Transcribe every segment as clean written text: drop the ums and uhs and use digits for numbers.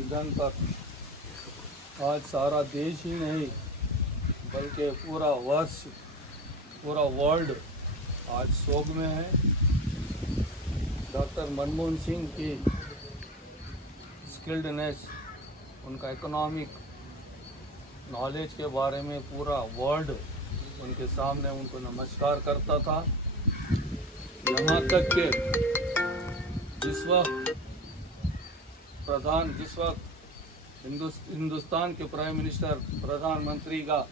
निधन पर आज सारा देश ही नहीं बल्कि पूरा वर्ष, पूरा वर्ल्ड आज शोक में है। डॉक्टर मनमोहन सिंह की स्किल्डनेस, उनका इकोनॉमिक नॉलेज के बारे में पूरा वर्ल्ड उनके सामने उनको नमस्कार करता था। यहाँ तक कि जिस वक्त हिंदुस्तान के प्राइम मिनिस्टर, प्रधानमंत्री का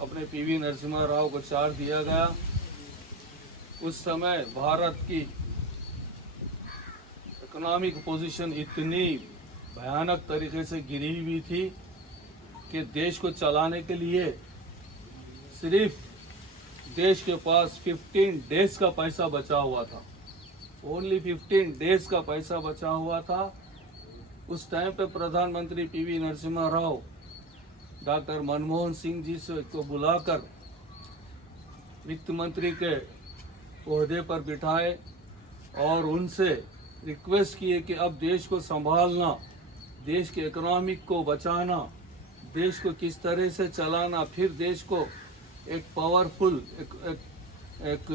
अपने पीवी नरसिम्हा राव को चार्ज दिया गया, उस समय भारत की इकोनॉमिक पोजीशन इतनी भयानक तरीके से गिरी हुई थी कि देश को चलाने के लिए सिर्फ देश के पास 15 डेज का पैसा बचा हुआ था। ओनली 15 डेज का पैसा बचा हुआ था। उस टाइम पे प्रधानमंत्री पीवी नरसिम्हा राव डॉक्टर मनमोहन सिंह जी से को बुलाकर वित्त मंत्री के ओहदे पर बिठाए और उनसे रिक्वेस्ट किए कि अब देश को संभालना, देश के इकोनॉमिक को बचाना, देश को किस तरह से चलाना, फिर देश को एक पावरफुल एक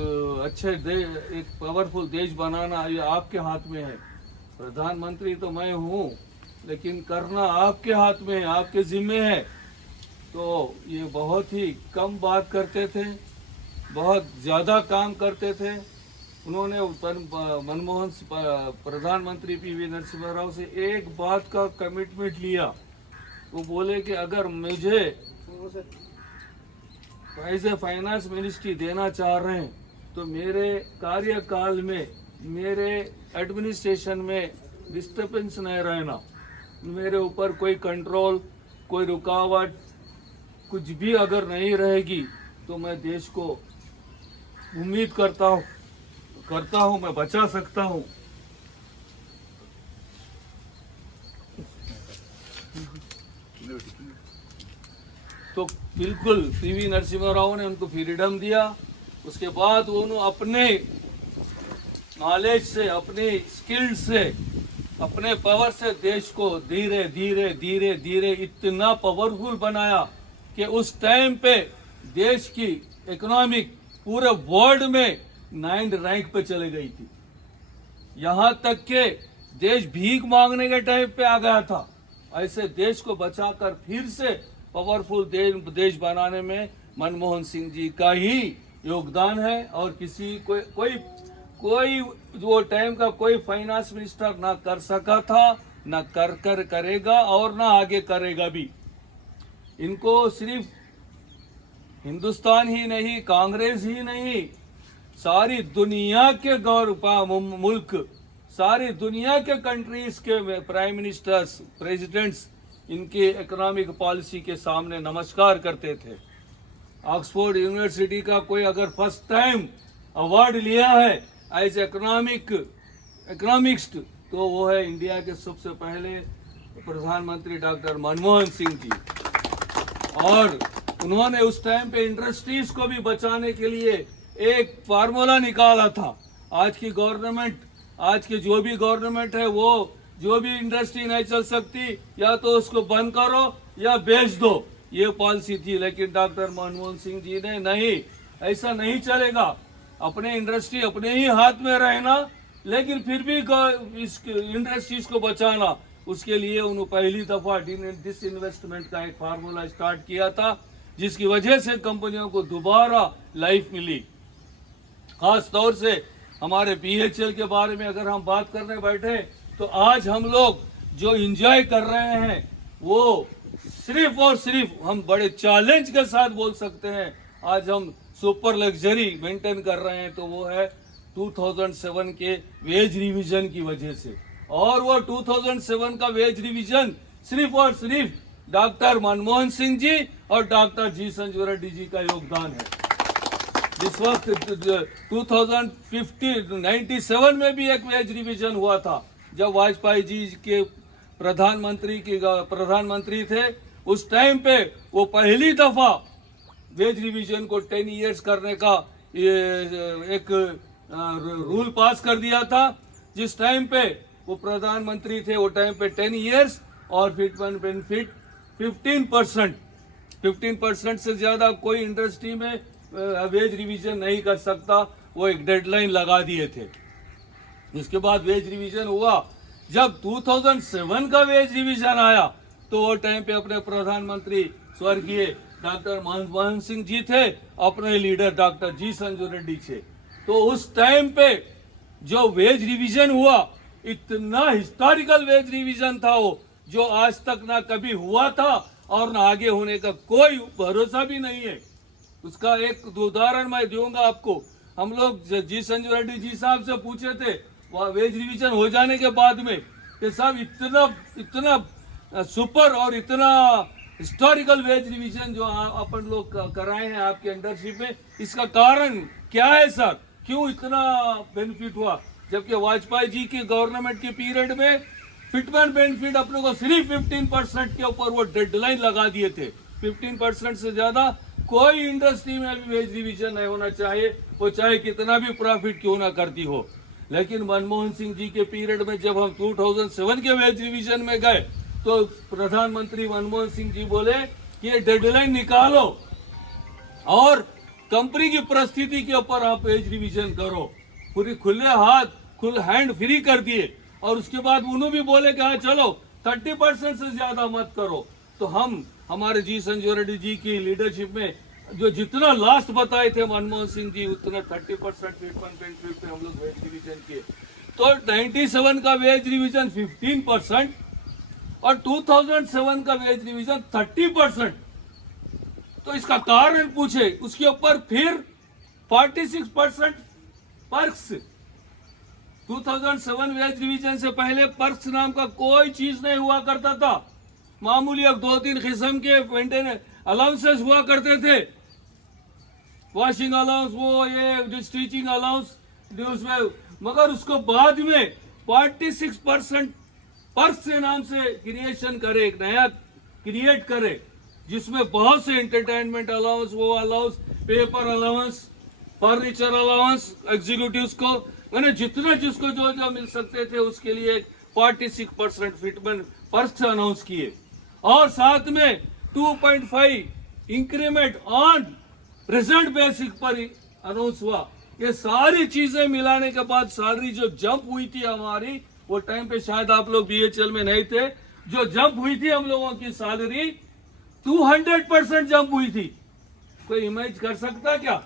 पावरफुल देश बनाना, ये आपके हाथ में है। प्रधानमंत्री तो मैं हूँ, लेकिन करना आपके हाथ में है, आपके जिम्मे है। तो ये बहुत ही कम बात करते थे, बहुत ज़्यादा काम करते थे। उन्होंने मनमोहन प्रधानमंत्री पीवी नरसिम्हा राव से एक बात का कमिटमेंट लिया। वो बोले कि अगर मुझे ऐसे फाइनेंस मिनिस्ट्री देना चाह रहे हैं तो मेरे कार्यकाल में, मेरे एडमिनिस्ट्रेशन में डिस्टर्बेंस नहीं रहना, मेरे ऊपर कोई कंट्रोल, कोई रुकावट, कुछ भी अगर नहीं रहेगी तो मैं देश को उम्मीद करता हूँ मैं बचा सकता हूँ। तो बिल्कुल पीवी नरसिम्हा राव ने उनको फ्रीडम दिया। उसके बाद उन्होंने अपने नॉलेज से, अपने स्किल से, अपने पावर से देश को धीरे धीरे धीरे धीरे इतना पावरफुल बनाया कि उस टाइम पे देश की इकोनॉमिक पूरे वर्ल्ड में 9th रैंक पे चले गई थी। यहाँ तक के देश भीख मांगने के टाइम पे आ गया था। ऐसे देश को बचाकर फिर से पावरफुल देश बनाने में मनमोहन सिंह जी का ही योगदान है। और किसी कोई वो टाइम का कोई फाइनेंस मिनिस्टर ना कर सका था, ना करेगा और ना आगे करेगा भी। इनको सिर्फ हिंदुस्तान ही नहीं, कांग्रेस ही नहीं, सारी दुनिया के मुल्क, सारी दुनिया के कंट्रीज के प्राइम मिनिस्टर्स, प्रेसिडेंट्स इनके इकोनॉमिक पॉलिसी के सामने नमस्कार करते थे। ऑक्सफोर्ड यूनिवर्सिटी का कोई अगर फर्स्ट टाइम अवार्ड लिया है एज इकोनॉमिक्स तो वो है इंडिया के सबसे पहले प्रधानमंत्री डॉक्टर मनमोहन सिंह जी। और उन्होंने उस टाइम पे इंडस्ट्रीज को भी बचाने के लिए एक फार्मूला निकाला था। आज की गवर्नमेंट, आज की जो भी गवर्नमेंट है, वो जो भी इंडस्ट्री नहीं चल सकती या तो उसको बंद करो या बेच दो, ये पॉलिसी थी। लेकिन डॉक्टर मनमोहन सिंह जी ने नहीं, ऐसा नहीं चलेगा, अपने इंडस्ट्री अपने ही हाथ में रहना, लेकिन फिर भी इस इंडस्ट्रीज को बचाना। उसके लिए उन्होंने पहली दफा डिसइन्वेस्टमेंट का एक फार्मूला स्टार्ट किया था, जिसकी वजह से कंपनियों को दोबारा लाइफ मिली। खास तौर से हमारे बीएचईएल के बारे में अगर हम बात करने बैठे तो आज हम लोग जो एंजॉय कर रहे हैं वो सिर्फ और सिर्फ हम बड़े चैलेंज के साथ बोल सकते हैं, आज हम सुपर लग्जरी मेंटेन कर रहे हैं, तो वो है 2007 के वेज रिवीजन की वजह से। और वो 2007 का वेज रिवीजन सिर्फ और सिर्फ डॉक्टर मनमोहन सिंह जी और डॉक्टर जी संजीव रेड्डी जी का योगदान है। जिस वक्त 1997 में भी एक वेज रिवीजन हुआ था, जब वाजपेयी जी के प्रधानमंत्री थे, उस टाइम पे वो पहली दफा वेज रिवीजन को 10 इयर्स करने का एक रूल पास कर दिया था। जिस टाइम पे वो प्रधानमंत्री थे, वो टाइम पे 10 इयर्स और फिटमेंट बेनिफिट 15% से ज़्यादा कोई इंडस्ट्री में वेज रिवीजन नहीं कर सकता, वो एक डेडलाइन लगा दिए थे। इसके बाद वेज रिवीजन हुआ। जब 2007 का वेज रिवीजन आया तो वो टाइम पे अपने प्रधानमंत्री स्वर्गीय डॉक्टर मनमोहन सिंह जी थे, अपने लीडर डॉक्टर जी संजू रेड्डी थे। तो उस टाइम पे जो वेज रिवीजन हुआ, इतना हिस्टोरिकल वेज रिवीजन था वो, जो आज तक ना कभी हुआ था और ना आगे होने का कोई भरोसा भी नहीं है। उसका एक उदाहरण मैं दूंगा आपको। हम लोग जी संजू रेड्डी जी साहब से पूछे थे वहाँ वेज रिवीजन हो जाने के बाद में कि साहब इतना सुपर और इतना हिस्टोरिकल वेज रिवीजन जो अपन लोग कराए हैं आपके अंडरशिप में, इसका कारण क्या है सर, क्यों इतना बेनिफिट हुआ? जबकि वाजपेयी जी के गवर्नमेंट के पीरियड में फिटमेंट बेनिफिट अपने को सिर्फ 15% के ऊपर वो डेडलाइन लगा दिए थे। 15% से ज्यादा कोई इंडस्ट्री में भी वेज रिवीजन नहीं होना चाहिए, वो चाहे कितना भी प्रॉफिट क्यों ना करती हो। लेकिन मनमोहन सिंह जी के पीरियड में जब हम 2007 के वेज रिवीजन में गए तो प्रधानमंत्री मनमोहन सिंह जी बोले कि ये डेडलाइन निकालो और कंपनी की परिस्थिति के ऊपर आप वेज रिवीजन करो। पूरी खुले हाथ खुल हैंड फ्री कर दिए। और उसके बाद उन्होंने भी बोले कि हाँ चलो 30% से ज्यादा मत करो। तो हम हमारे जी संजू रेड्डी जी की लीडरशिप में जो जितना लास्ट बताए थे मनमोहन सिंह जी, उतना 30% फिटमेंट बेनिफिट पे हम लोग वेज रिवीजन किए। तो 97 का वेज रिवीजन 15% और 2007 का वेज रिवीजन 30%। तो इसका कारण पूछे, उसके ऊपर फिर 46% पर्क्स। 2007 वेज रिवीजन से पहले पर्क्स नाम का कोई चीज नहीं हुआ करता था। मामूली एक 2-3 किस्म के मेंटेनेंस अलाउंसेस हुआ करते थे, वॉशिंग अलाउंस, वो ये स्टिचिंग अलाउंस उसमें। मगर उसको बाद में 46% पर्क्स के नाम से क्रिएशन करे, एक नया क्रिएट करे, जिसमें बहुत से एंटरटेनमेंट अलाउंस, वो allowance, paper allowance, furniture allowance, executives को मैंने जितना जिसको जो जो मिल सकते थे उसके लिए 46% फिटमेंट पर्क्स अनाउंस किए। और साथ में 2.5 इंक्रीमेंट ऑन प्रेजेंट बेसिक पर अनाउंस हुआ। ये सारी चीजें मिलाने के बाद सैलरी जो जंप हुई थी हमारी, वो टाइम पे शायद आप लोग बीएचएल में नहीं थे, जो जंप हुई थी हम लोगों की सैलरी 200% जंप हुई थी। कोई इमेज कर सकता क्या?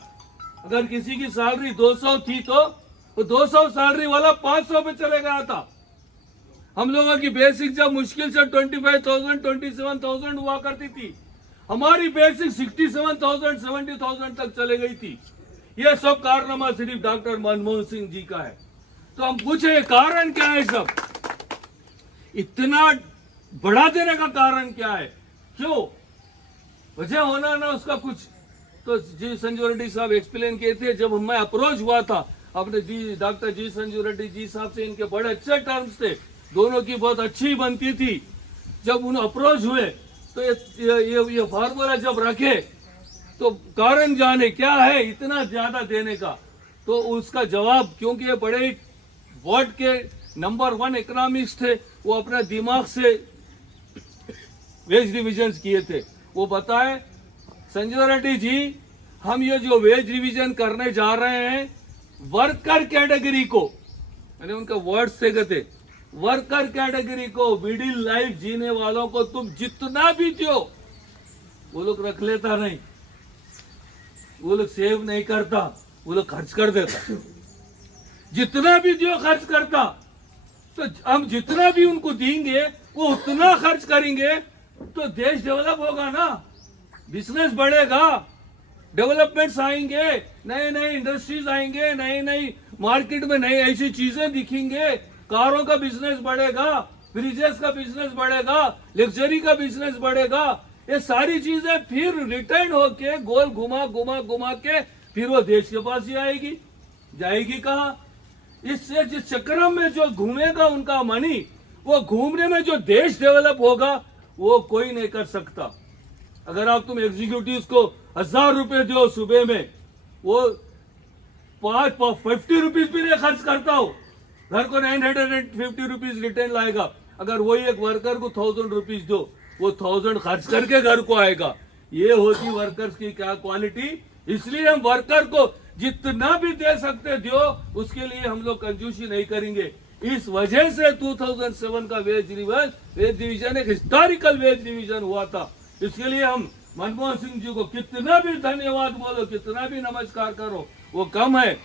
अगर किसी की सैलरी 200 थी तो 200 सैलरी वाला 500 पे चले गया था। हम लोगों की बेसिक जब मुश्किल से 25,000 27,000 हुआ करती थी, हमारी बेसिक 67,000 70,000 तक चले गई थी। ये सब कारनामा सिर्फ डॉक्टर मनमोहन सिंह जी का है। तो हम पूछे कारण क्या है? सब इतना बढ़ा देने का कारण क्या है? क्यों वजह होना ना उसका कुछ। तो जी संजू रेड्डी साहब एक्सप्लेन किए थे। जब मैं अप्रोच हुआ था अपने जी डॉक्टर जी संजू रेड्डी जी साहब से, इनके बड़े अच्छे टर्म्स थे, दोनों की बहुत अच्छी बनती थी। जब उन्हें अप्रोच हुए तो ये फार्मूला जब रखे तो कारण जाने क्या है इतना ज्यादा देने का, तो उसका जवाब, क्योंकि ये बड़े वर्ल्ड के नंबर 1 इकोनॉमिक्स थे, वो अपने दिमाग से वेज रिविजन किए थे। वो बताए संजय रेड्डी जी, हम ये जो वेज रिवीजन करने जा रहे हैं वर्कर कैटेगरी को, मैंने उनका वर्ड से कहते, वर्कर कैटेगरी को, मिडिल लाइफ जीने वालों को तुम जितना भी दो, वो लोग रख लेता नहीं, वो लोग सेव नहीं करता, वो लोग खर्च कर देता। जितना भी दो खर्च करता, तो हम जितना भी उनको देंगे वो उतना खर्च करेंगे तो देश डेवलप होगा ना, बिजनेस बढ़ेगा, डेवलपमेंट्स आएंगे, नए नए इंडस्ट्रीज आएंगे, नई नई मार्केट में नई ऐसी चीजें दिखेंगे, कारों का बिजनेस बढ़ेगा, फ्रिजेस का बिजनेस बढ़ेगा, लग्जरी का बिजनेस बढ़ेगा। ये सारी चीजें फिर रिटर्न होके गोल घुमा घुमा घुमा के फिर वो देश के पास ही आएगी, जाएगी कहाँ? इससे जिस चक्र में जो घूमेगा उनका मनी, वो घूमने में जो देश डेवलप होगा वो कोई नहीं कर सकता। अगर आप तुम एग्जीक्यूटिव्स को 1000 रुपए दो सुबह में, वो 50 रुपीज भी नहीं खर्च करता हो, घर को 950 रुपीज रिटर्न लाएगा। अगर वही एक वर्कर को 1000 रुपीज दो, वो 1000 खर्च करके घर को आएगा। ये होती वर्कर्स की क्या क्वालिटी। इसलिए हम वर्कर को जितना भी दे सकते दो, उसके लिए हम लोग कंजूसी नहीं करेंगे। इस वजह से 2007 का वेज डिवीजन एक हिस्टोरिकल वेज डिवीजन हुआ था। इसके लिए हम मनमोहन सिंह जी को कितना भी धन्यवाद बोलो, कितना भी नमस्कार करो, वो कम है।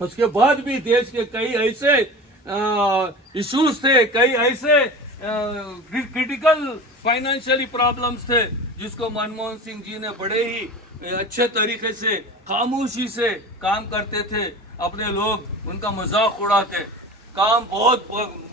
उसके बाद भी देश के कई ऐसे इश्यूज थे, कई ऐसे क्रिटिकल फाइनेंशियली प्रॉब्लम्स थे, जिसको मनमोहन सिंह जी ने बड़े ही अच्छे तरीके से खामोशी से काम करते थे। अपने लोग उनका मजाक उड़ाते, काम बहुत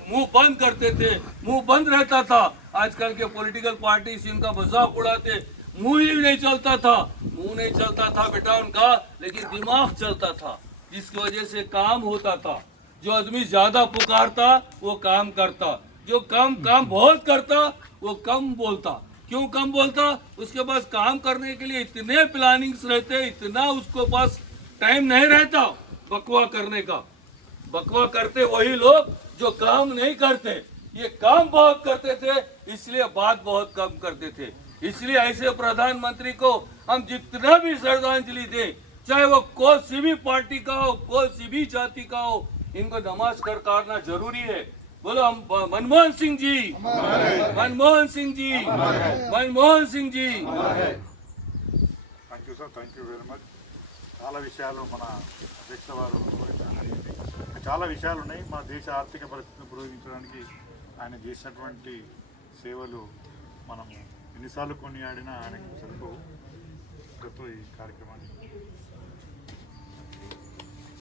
मुंह बंद करते थे, मुंह बंद रहता था। आजकल के पॉलिटिकल पार्टीज इनका मजाक उड़ाते, मुंह ही नहीं चलता था, मुंह नहीं चलता था बेटा उनका, लेकिन दिमाग चलता था, जिसकी वजह से काम होता था। जो आदमी ज्यादा पुकारता वो काम करता, जो काम बहुत करता वो कम बोलता। क्यों कम बोलता? उसके पास काम करने के लिए इतने प्लानिंग्स रहते, इतना उसको पास टाइम नहीं रहता बकवा करने का। बकवा करते वही लोग जो काम नहीं करते। ये काम बहुत करते थे, इसलिए बात बहुत कम करते थे। इसलिए ऐसे प्रधानमंत्री को हम जितना भी श्रद्धांजलि दें, चाहे वो कोई सी भी पार्टी का हो, कोई सी भी जाति का हो, इनको नमस्कार करना जरूरी है। बोलो हम Manmohan Singh ji, Manmohan Singh ji, Manmohan Singh ji. Thank you sir, thank you very much. చాలా విషయాలు మన అధ్యక్ష వారు చాలా విషయాలు ఉన్నాయి. మన దేశ ఆర్థిక పరిస్థితిని పురోగమించడానికి ఆయన చేసినటువంటి సేవలు మనం ఎన్నిసార్లు కొనియాడినా ఆయనకు సరిపోవు. ఈ కార్యక్రమాన్ని